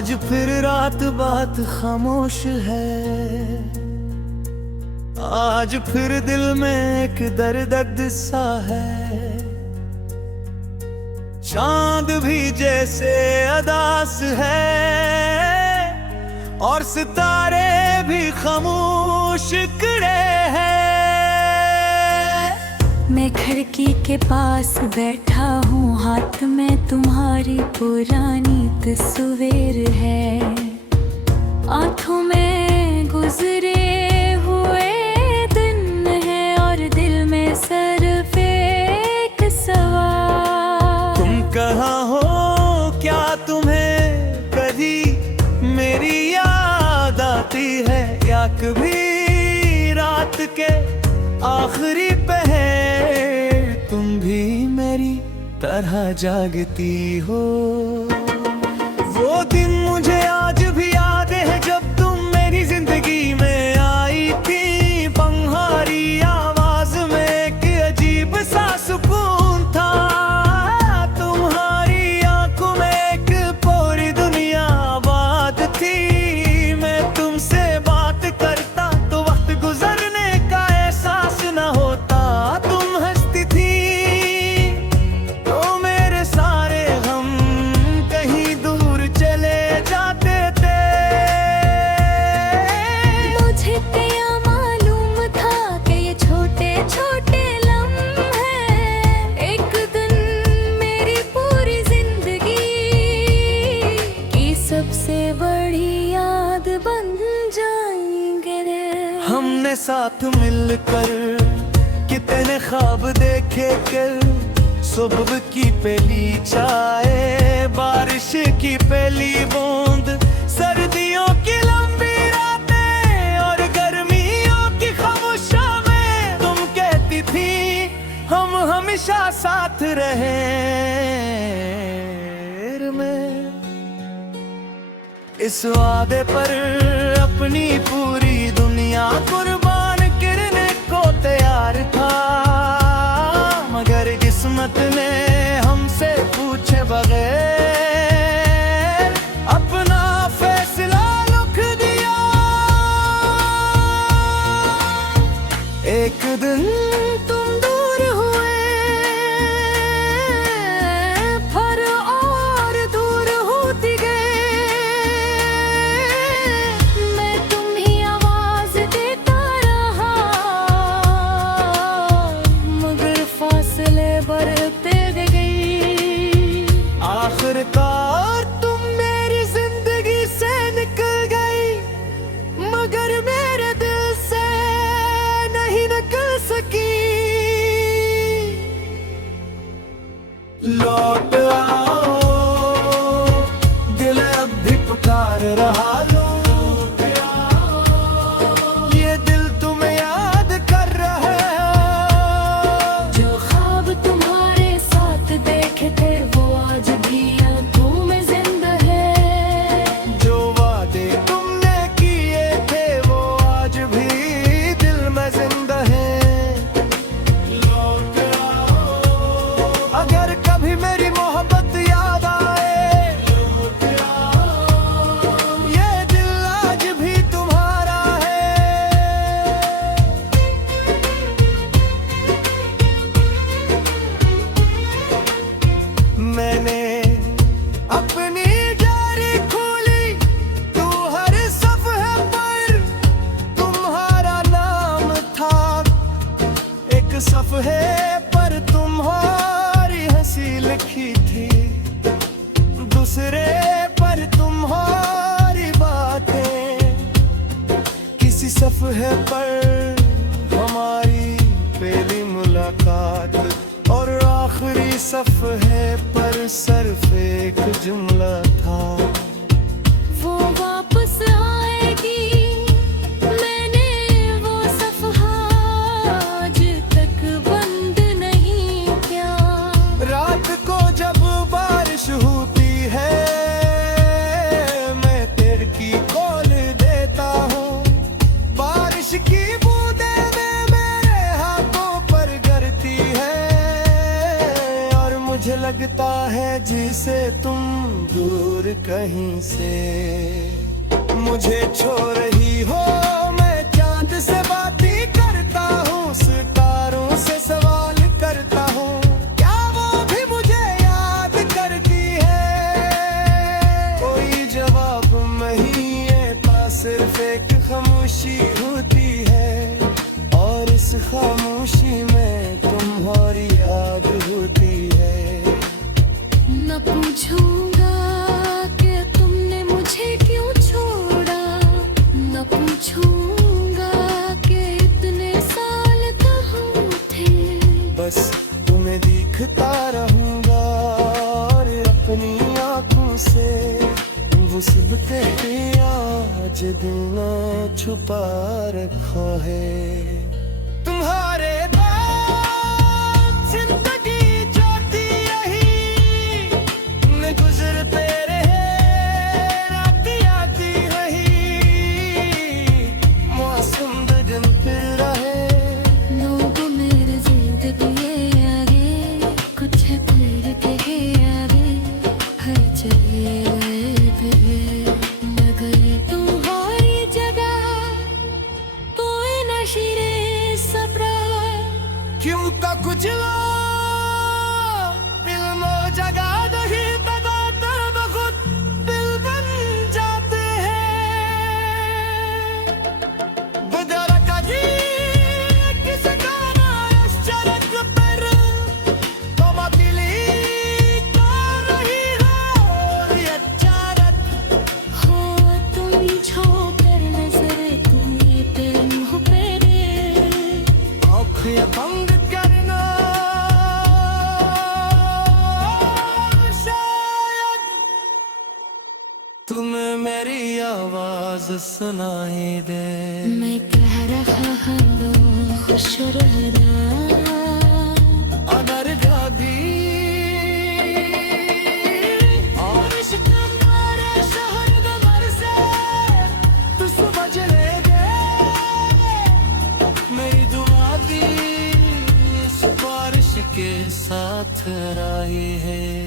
आज फिर रात बात खामोश है, आज फिर दिल में एक दर्द सा है। चांद भी जैसे अदास है और सितारे भी खामोश खड़े हैं। मैं खिड़की के पास बैठा हूँ, हाथ में तुम्हारी पुरानी तस्वीर है। आंखों में गुजरे हुए दिन है और दिल में सिर्फ एक सवाल। तुम कहाँ हो, क्या तुम्हें कभी मेरी याद आती है, या कभी रात के आखिरी पहर तुम भी मेरी तरह जागती हो। वो दिन मुझे आज भी याद है जब तुम मेरी जिंदगी में आई थी। पंहारी आवाज में एक अजीब सा सुकून था। तुम्हारी आंखों में एक पूरी दुनिया आबाद थी। मैं तुमसे बात करता तो वक्त गुजरने का एहसास न होता। तुम हंसती थी तो मेरे सारे गम कहीं दूर चले जाते थे। मुझे क्या मालूम था कि ये छोटे छोटे लम्हे एक दिन मेरी पूरी जिंदगी की सबसे बड़ी याद बन जाएंगे। हमने साथ मिलकर कितने ख्वाब देखे कर, सुबह की पहली चाय, बारिश की पहली बूंद, सर्दियों की लंबी रातें और गर्मियों की खामोशियां। तुम कहती थी हम हमेशा साथ रहे। मैं इस वादे पर अपनी पूरी दुनिया कुर्बान करने को तैयार था, मगर किस्मत ने हमसे पूछे बगैर अपना फैसला लिख दिया। एक दिन तुम दूर हुए, फिर और दूर होती गए। मैं तुम्हें आवाज देता रहा, मगर फासले बढ़ते गई। आखिरकार तुम मेरी जिंदगी से निकल गई, मगर मेरे दिल से नहीं निकल सकी। लौट आओ, दिल अब भी पुकार रहा। लौट आओ, ये दिल तुम्हें याद कर रहा है। जो ख्वाब तुम्हारे साथ देखे थे वो आज भी आंखों में जिंदा है। जो वादे तुमने किए थे वो आज भी दिल में जिंदा है। लौट आओ, अगर कभी मेरी मोहब्बत याद आए, लौट आओ, ये दिल आज भी तुम्हारा है। मैंने अपनी डायरी खोली, तू हर सफ़े पर तुम्हारा नाम था। एक सफ़े पर तुम्हारी हंसी लिखी थी, दूसरे पर तुम्हारी बातें। किसी सफ़े पर हमारी पहली मुलाकात और आखिरी सफ़े पर सिर्फ एक जुमला था। वो वापस आएगी, मैंने वो सफ़हा आज तक बंद नहीं किया। रात को जब बारिश होती है, मैं तेरे की कॉल देता हूँ। बारिश की बूंदें मेरे हाथों पर गिरती है और मुझे लगता है जिसे तुम दूर कहीं से। मुझे छोड़ रही हो, मैं चांद से बातें करता हूँ, सितारों से सवाल करता हूँ, क्या वो भी मुझे याद करती है? कोई जवाब नहीं है, सिर्फ एक खामोशी होती है, और इस खामोशी में तुम्हारी याद होती है। न पूछूंगा कि तुमने मुझे क्यों छोड़ा, न पूछूंगा कि इतने साल कहाँ थे। बस तुम्हें दिखता रहूंगा, और अपनी आंखों से वो सब कहते आज दिल न छुपा रखा है। तुम्हारे नाम जिंदगी जोती रही, न गुजरते रहे, रातें आती रही, मौसम दिन फिर रहे। लोग मेरे जिंदगी आगे, कुछ फिर कहे आगे, हर जगह मगर तुम्हारी जगह कोई नशीरे सब्र क्यों का कुछ दिल में जगा दही तदा तब खुद दिल बन जाते हैं। बदर कभी किसी का नाश चरक पर तुम दिली कर रही हो, और ये चारक हो तुम छोकर नजर तुम्हें तेरे मुँह पे आँखें बंद करना, शायद तुम्हें मेरी आवाज सुनाई दे। मैं कह रहा हूँ खुश रहना, अगर कभी और इस तुम्हारे शहर गबर से तू समझ लेगे, मेरी दुआ भी सिफारिश के साथ आई है।